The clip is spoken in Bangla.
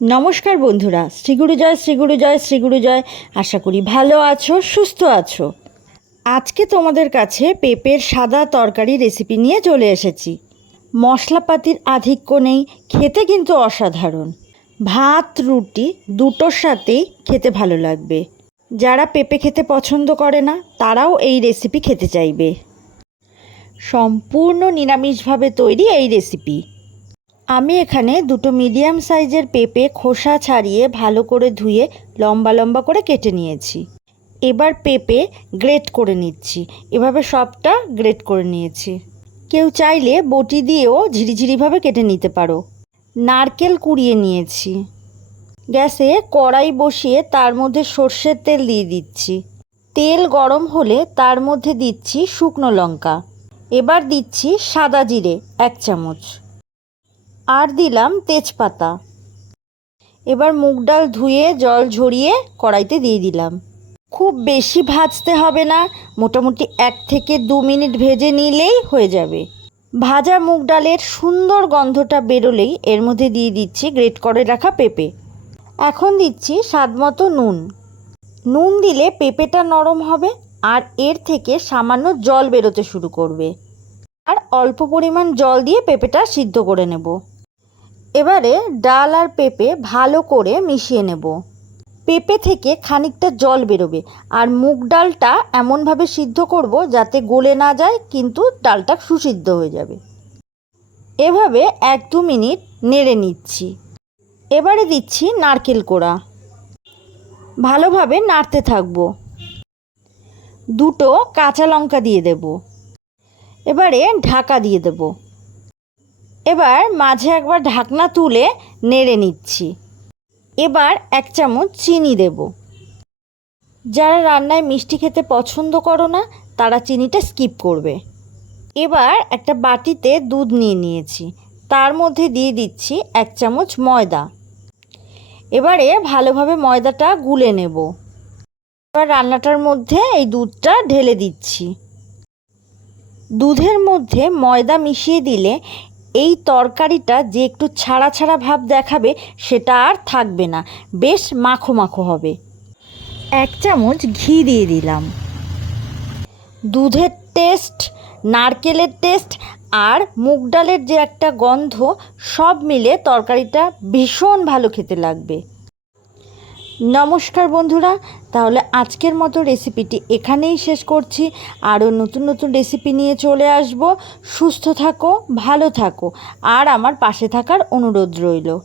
নমস্কার বন্ধুরা, শ্রীগুরু জয় শ্রীগুরু জয় শ্রীগুরু জয়। আশা করি ভালো আছো, সুস্থ আছো। আজকে তোমাদের কাছে পেঁপের সাদা তরকারি রেসিপি নিয়ে চলে এসেছি। মশলাপাতির আধিক্য নেই, খেতে কিন্তু অসাধারণ। ভাত, রুটি দুটোর সাথেই খেতে ভালো লাগবে। যারা পেঁপে খেতে পছন্দ করে না, তারাও এই রেসিপি খেতে চাইবে। সম্পূর্ণ নিরামিষভাবে তৈরি এই রেসিপি আমি এখানে দুটো মিডিয়াম সাইজের পেঁপে খোসা ছাড়িয়ে ভালো করে ধুয়ে লম্বা লম্বা করে কেটে নিয়েছি। এবার পেঁপে গ্রেট করে নিচ্ছি। এভাবে সবটা গ্রেট করে নিয়েছি। কেউ চাইলে বটি দিয়েও ঝিরিঝিরিভাবে কেটে নিতে পারো। নারকেল কুড়িয়ে নিয়েছি। গ্যাসে কড়াই বসিয়ে তার মধ্যে সর্ষের তেল দিয়ে দিচ্ছি। তেল গরম হলে তার মধ্যে দিচ্ছি শুকনো লঙ্কা। এবার দিচ্ছি সাদা জিরে, এক চামচ। আর দিলাম তেজপাতা। এবার মুগ ডাল ধুয়ে, জল ঝরিয়ে কড়াইতে দিয়ে দিলাম। খুব বেশি ভাজতে হবে না, মোটামুটি এক থেকে দু মিনিট ভেজে নিলেই হয়ে যাবে। ভাজা মুগ ডালের সুন্দর গন্ধটা বেরোলেই এর মধ্যে দিয়ে দিচ্ছি গ্রেট করে রাখা পেঁপে। এখন দিচ্ছি স্বাদ মতো নুন। নুন দিলে পেঁপেটা নরম হবে আর এর থেকে সামান্য জল বেরোতে শুরু করবে। আর অল্প পরিমাণ জল দিয়ে পেঁপেটা সিদ্ধ করে নেব। এবারে ডাল আর পেঁপে ভালো করে মিশিয়ে নেব। পেঁপে থেকে খানিকটা জল বেরোবে আর মুগ ডালটা এমনভাবে সিদ্ধ করব যাতে গলে না যায়, কিন্তু ডালটা সুসিদ্ধ হয়ে যাবে। এভাবে এক দু মিনিট নেড়ে নিচ্ছি। এবারে দিচ্ছি নারকেল কোড়া। ভালোভাবে নাড়তে থাকব। দুটো কাঁচা লঙ্কা দিয়ে দেব। এবারে ঢাকা দিয়ে দেব। এবার মাঝে একবার ঢাকনা তুলে নেড়ে নিচ্ছি। এবার এক চামচ চিনি দেব। যারা রান্নায় মিষ্টি খেতে পছন্দ করো না, তারা চিনিটা স্কিপ করবে। এবার একটা বাটিতে দুধ নিয়ে নিয়েছি। তার মধ্যে দিয়ে দিচ্ছি এক চামচ ময়দা। এবারে ভালোভাবে ময়দাটা গুলে নেব। এবার রান্নাটার মধ্যে এই দুধটা ঢেলে দিচ্ছি। দুধের মধ্যে ময়দা মিশিয়ে দিলে এই তরকারিটা যে একটু ছাড়া ছাড়া ভাব দেখাবে সেটা আর থাকবে না। বেশ মাখো মাখো হবে। এক চামচ ঘি দিয়ে দিলাম। দুধের টেস্ট নারকেলের টেস্ট আর মুগ ডালের যে একটা গন্ধ সব মিলে তরকারিটা ভীষণ ভালো খেতে লাগবে। নমস্কার বন্ধুরা, তাহলে আজকের মতো রেসিপিটি এখানেই শেষ করছি। আরও নতুন নতুন রেসিপি নিয়ে চলে আসব। সুস্থ থাকো, ভালো থাকো। আর আমার পাশে থাকার অনুরোধ রইল।